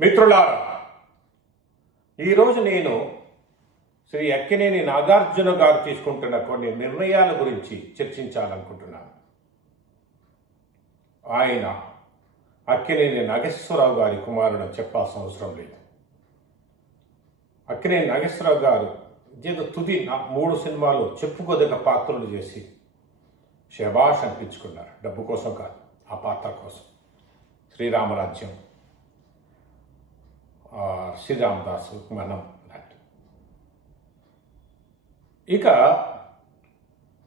మిత్రులారా ఈరోజు నేను శ్రీ అక్కినేని నాగార్జున గారు తీసుకుంటున్న కొన్ని నిర్ణయాల గురించి చర్చించాలనుకుంటున్నాను. ఆయన అక్కినేని నాగేశ్వరరావు గారి కుమారుడు చెప్పాల్సిన అవసరం లేదు. అక్కినేని నాగేశ్వరరావు గారు ఏదో తుది మూడు సినిమాలు చెప్పుకోదగ్గ పాత్రలు చేసి శభాష్ అనిపించుకున్నారు. డబ్బు కోసం కాదు ఆ పాత్ర కోసం. శ్రీరామరాజ్యం. శ్రీరామదాసు మనం లాంటి ఇక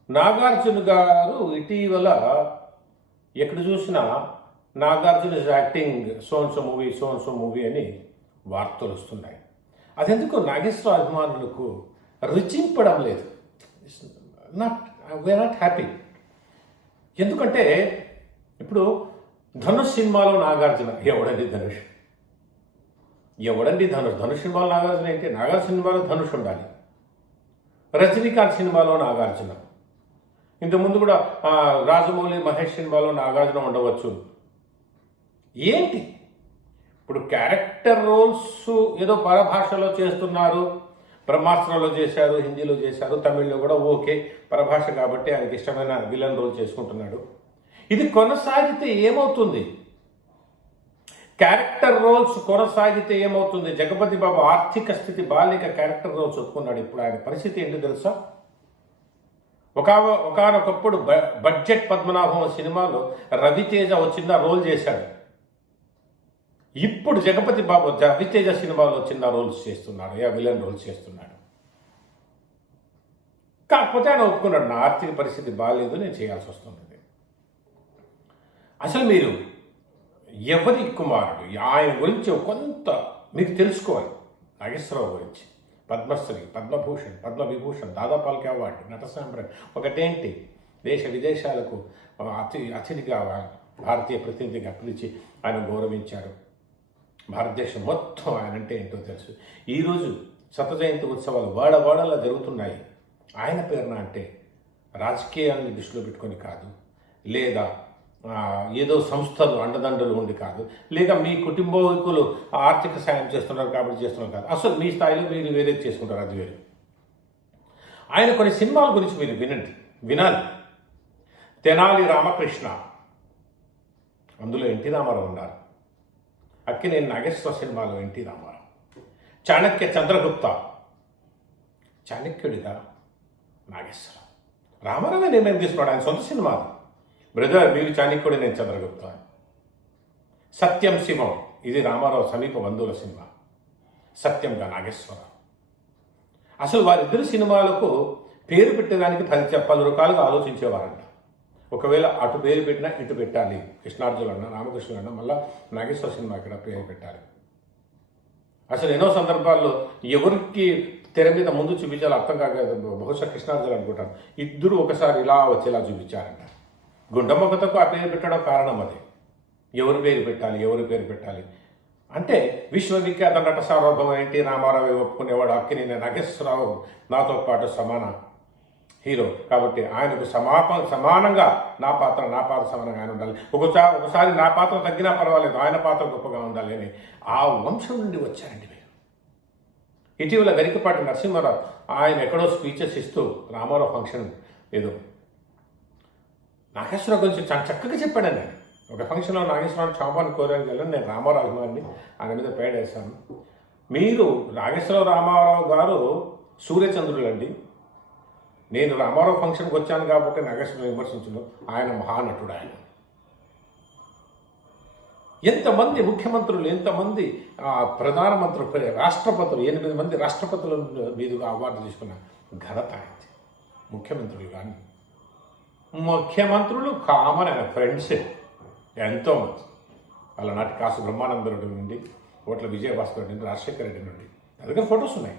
నాగార్జున గారు ఇటీవల ఎక్కడ చూసినా నాగార్జున ఇస్ యాక్టింగ్ సోన్సో మూవీ సోన్సో మూవీ అని వార్తలు వస్తున్నాయి. అదెందుకు? నాగేశ్వర అభిమానులకు రుచింపడం లేదు. నాట్ వీఆర్ నాట్ హ్యాపీ ఎందుకంటే ఇప్పుడు ధనుష్ సినిమాలో నాగార్జున ఎవడండి ధనుష్? ఎవడండి ధనుష్? ధనుష్ సినిమాలో నాగార్జున ఏంటి నాగార్జున సినిమాలో ధనుష్ ఉండాలి. రజనీకాంత్ సినిమాలో నాగార్జున. ఇంతకుముందు కూడా రాజమౌళి మహేష్ సినిమాలో నాగార్జున ఉండవచ్చు. ఏంటి? ఇప్పుడు క్యారెక్టర్ రోల్స్ ఏదో పరభాషలో చేస్తున్నారు. బ్రహ్మాస్త్రంలో చేశారు హిందీలో చేశారు తమిళ్ళో కూడా ఓకే. పరభాష కాబట్టి ఆయనకి ఇష్టమైన విలన్ రోల్ చేసుకుంటున్నాడు. ఇది కొనసాగితే ఏమవుతుంది? క్యారెక్టర్ రోల్స్ కొనసాగితే ఏమవుతుంది? జగపతి బాబు ఆర్థిక స్థితి బాలిక క్యారెక్టర్ రోల్స్ ఒప్పుకున్నాడు ఇప్పుడు ఆయన పరిస్థితి ఏంటో తెలుసా? ఒక ఒకనొకప్పుడు బడ్జెట్ పద్మనాభం సినిమాలో రవితేజ వచ్చిన రోల్ చేశాడు. ఇప్పుడు జగపతి బాబు రవితేజ సినిమాలో చిన్న రోల్స్ చేస్తున్నాడు. యా విలన్ రోల్స్ చేస్తున్నాడు. కాకపోతే ఆయన ఒప్పుకున్నాడు. నా ఆర్థిక పరిస్థితి బాగాలేదు నేను చేయాల్సి వస్తుంది అసలు మీరు ఎవరి కుమారుడు? ఆయన గురించి కొంత మీకు తెలుసుకోవాలి. నాగేశ్వరరావు గురించి. పద్మశ్రీ పద్మభూషణ్ పద్మవిభూషణ్ దాదాపాల్కి అవార్డు నట ఒకటేంటి? దేశ విదేశాలకు అతి అతిథిగా భారతీయ ప్రతినిధిగా పిలిచి ఆయన గౌరవించారు. భారతదేశం మొత్తం ఆయన అంటే ఏంటో తెలుసు. ఈరోజు శత జయంతి ఉత్సవాలు వాడవాడలా జరుగుతున్నాయి. ఆయన పేరున అంటే రాజకీయాన్ని దృష్టిలో పెట్టుకొని కాదు. లేదా ఏదో సంస్థలు అండదండలు ఉండి కాదు. లేక మీ కుటుంబకులు ఆర్థిక సాయం చేస్తున్నారు కాబట్టి చేస్తున్నారు కాదు. అసలు మీ స్థాయిలో మీరు వేరే చేసుకుంటారు అది వేరు. ఆయన కొన్ని సినిమాల గురించి మీరు వినండి. వినాలి. తెనాలి రామకృష్ణ. అందులో ఎన్టీ రామారావు ఉన్నారు. అక్కినేని నాగేశ్వర సినిమాలో ఎన్టీ రామారావు. చాణక్య చంద్రగుప్త. చాణక్యుడిగా నాగేశ్వర. రామారావు నిర్ణయం తీసుకున్నాడు. ఆయన సొంత సినిమాలు బ్రదర్ మీరు చాణిక్యుడు నేను చంద్రగుప్త సత్యం శివం. ఇది రామారావు సమీప బంధువుల సినిమా. సత్యంగా నాగేశ్వర. అసలు వారిద్దరు సినిమాలకు పేరు పెట్టడానికి పది పలు రకాలుగా ఆలోచించేవారంట. ఒకవేళ అటు పేరు పెట్టినా ఇటు పెట్టాలి. కృష్ణార్జునన్న అన్న మళ్ళీ అన్న నాగేశ్వర సినిమా ఇక్కడ పేరు పెట్టాలి. అసలు ఎన్నో సందర్భాల్లో ఎవరికి తెర మీద ముందు చూపించాలో అర్థం కాక బహుశా కృష్ణార్జున అనుకుంటాను ఇద్దరు ఒకసారి ఇలా వచ్చేలా చూపించారంట. గుండమ్మకతకు ఆ పేరు పెట్టడం కారణం అది. ఎవరి పేరు పెట్టాలి ఎవరి పేరు పెట్టాలి? అంటే విశ్వవిఖ్యాత నట సార్వభౌమ ఎన్టీ రామారావు ఒప్పుకునేవాడు అక్కినేని నాగేశ్వరరావు నాతో పాటు సమాన హీరో. కాబట్టి ఆయనకు సమాప సమానంగా నా పాత్ర నా పాత్ర సమానంగా ఆయన ఉండాలి. ఒకసారి ఒకసారి నా పాత్ర తగ్గినా పర్వాలేదు ఆయన పాత్ర గొప్పగా ఉండాలి అని ఆ వంశం నుండి వచ్చారండి మీరు ఇటీవల గరికపాటి నరసింహారావు ఆయన ఎక్కడో స్పీచెస్ ఇస్తూ రామారావు ఫంక్షన్ ఏదో నాగేశ్వరరావు గురించి చాలా చక్కగా చెప్పాడండి ఆయన. ఒక ఫంక్షన్లో నాగేశ్వరరావు చాపాన్ని కోరాను వెళ్ళని నేను రామారావు గారిని ఆయన మీద పేడేశాను మీరు నాగేశ్వరరావు రామారావు గారు సూర్యచంద్రుడు అండి నేను రామారావు ఫంక్షన్కి వచ్చాను కాబట్టి నాగేశ్వరరావు విమర్శించను. ఆయన మహానటుడు ఆయన ఎంతమంది ముఖ్యమంత్రులు ఎంతమంది ప్రధానమంత్రులు రాష్ట్రపతులు ఎనిమిది మంది రాష్ట్రపతుల మీదుగా అవార్డు తీసుకున్న ఘనత ముఖ్యమంత్రులు కానీ ముఖ్యమంత్రులు కామన్ ఆయన ఎంతో ఎంతోమంది. వాళ్ళ నాటి కాసు బ్రహ్మానందరుడి నుండి ఓట్ల విజయభాస్కర్ నుండి రాజశేఖర రెడ్డి నుండి. నా ఫొటోస్ ఉన్నాయి.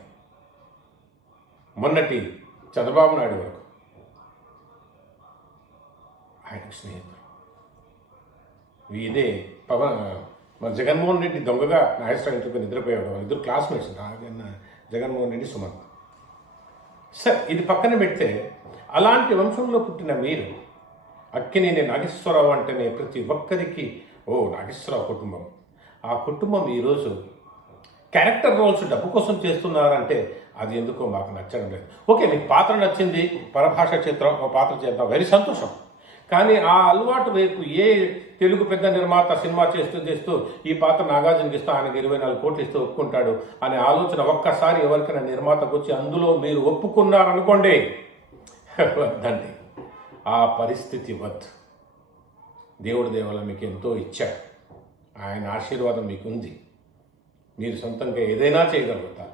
మొన్నటి చంద్రబాబు నాయుడు వరకు. ఆయనకు స్నేహితులు. ఇదే పవన్ మన జగన్మోహన్ రెడ్డి దొంగగా నాగేశ్వర ఇంటికి నిద్రపోయాడు. వాళ్ళు ఇద్దరు క్లాస్మేట్స్ జగన్మోహన్ రెడ్డి సుమంత్. సరే ఇది పక్కన పెడితే అలాంటి వంశంలో పుట్టిన మీరు అక్కినేని నాగేశ్వరరావు అంటేనే ప్రతి ఒక్కరికి ఓ నాగేశ్వరరావు కుటుంబం. ఆ కుటుంబం ఈరోజు క్యారెక్టర్ రోల్స్ డబ్బు కోసం చేస్తున్నారంటే అది ఎందుకో మాకు నచ్చడం లేదు. ఓకే మీకు పాత్ర నచ్చింది పరభాష చిత్రం ఒక పాత్ర చేద్దాం. వెరీ సంతోషం. కానీ ఆ అలవాటు రేపు ఏ తెలుగు పెద్ద నిర్మాత సినిమా చేస్తూ చేస్తూ ఈ పాత్ర నాగార్జునకి ఇస్తూ ఆయనకి ఇరవై నాలుగు కోట్లు ఇస్తూ ఒప్పుకుంటాడు అనే ఆలోచన ఒక్కసారి ఎవరికైనా నిర్మాతకు వచ్చి అందులో మీరు ఒప్పుకున్నారనుకోండి వద్దండి ఆ పరిస్థితి వద్దు. దేవుడి దేవల మీకు ఎంతో ఇచ్చాడు. ఆయన ఆశీర్వాదం మీకు ఉంది మీరు సొంతంగా ఏదైనా చేయగలుగుతారు.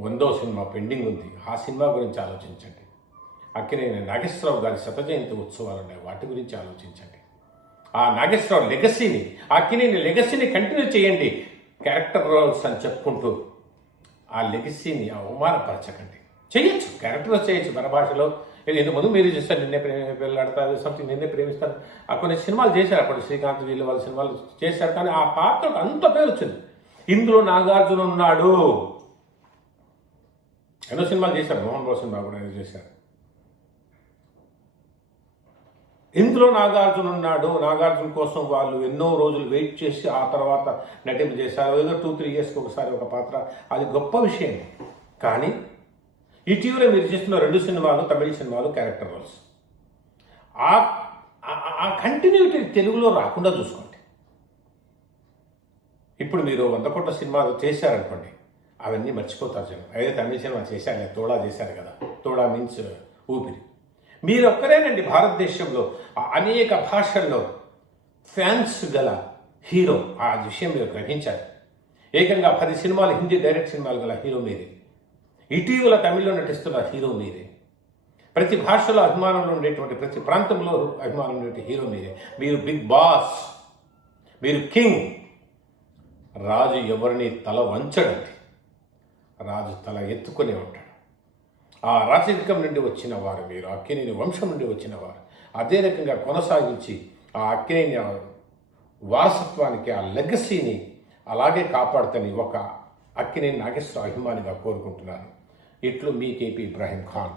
వందో సినిమా పెండింగ్ ఉంది. ఆ సినిమా గురించి ఆలోచించండి. అక్కినేని నాగేశ్వరరావు గారి శత జయంతి ఉత్సవాలు ఉన్నాయి. వాటి గురించి ఆలోచించండి. ఆ నాగేశ్వరరావు లెగసీని అక్కినేని లెగసీని కంటిన్యూ చేయండి. క్యారెక్టర్ రోల్స్ అని చెప్పుకుంటూ ఆ లెగసీని అవమానపరచకండి. చేయొచ్చు క్యారెక్టర్ చేయొచ్చు మన భాషలో. ఇంత మీరు చేస్తారు నిన్నే ప్రేమ పెళ్ళాడతారు సంథింగ్ నిన్నే ప్రేమిస్తారు. ఆ కొన్ని సినిమాలు చేశారు అప్పుడు శ్రీకాంత్ వీళ్ళు వాళ్ళ సినిమాలు చేశారు కానీ ఆ పాత్రకు అంత పేరు వచ్చింది ఇందులో నాగార్జున ఉన్నాడు. ఎన్నో సినిమాలు చేశారు మోహన్ బాబు సినిమా కూడా చేశారు. ఇందులో నాగార్జున ఉన్నాడు. నాగార్జున కోసం వాళ్ళు ఎన్నో రోజులు వెయిట్ చేసి ఆ తర్వాత నటింపు చేశారు. ఏదో టూ త్రీ ఇయర్స్కి ఒకసారి ఒక పాత్ర. అది గొప్ప విషయం. కానీ ఇటీవల మీరు చేస్తున్న రెండు సినిమాలు తమిళ సినిమాలు క్యారెక్టర్ రోల్స్ ఆ ఆ- కంటిన్యూటీ తెలుగులో రాకుండా చూసుకోండి. ఇప్పుడు మీరు వంద కోట్ల సినిమాలు చేశారనుకోండి అవన్నీ మర్చిపోతారు జనం. అదే తమిళ సినిమా చేశారు తోడా చేశారు కదా. తోడా మీన్స్ ఊపిరి. మీరు ఒక్కరేనండి భారతదేశంలో అనేక భాషల్లో ఫ్యాన్స్ గల హీరో ఆ విషయం మీరు గ్రహించారు ఏకంగా పది సినిమాలు హిందీ డైరెక్ట్ సినిమాలు గల హీరో మీరే. ఇటీవల తమిళ్ళో నటిస్తున్న హీరో మీరే. ప్రతి భాషలో అభిమానంలో ఉండేటువంటి ప్రతి ప్రాంతంలో అభిమానం ఉండేటువంటి హీరో మీరే. మీరు బిగ్ బాస్ మీరు కింగ్. రాజు ఎవరిని తల వంచడండి. రాజు తల ఎత్తుకునే ఉంటాడు. ఆ రాజరికం నుండి వచ్చిన వారు మీరు అక్కినేని వంశం నుండి వచ్చిన వారు. అదే రకంగా కొనసాగించి ఆ అక్కినేని వారసత్వానికి ఆ లెగసీని అలాగే కాపాడుతని ఒక అక్కినేని నాగేశ్వర అభిమానిగా కోరుకుంటున్నాను. ఇట్లు మీ కేపీ ఇబ్రాహీం ఖాన్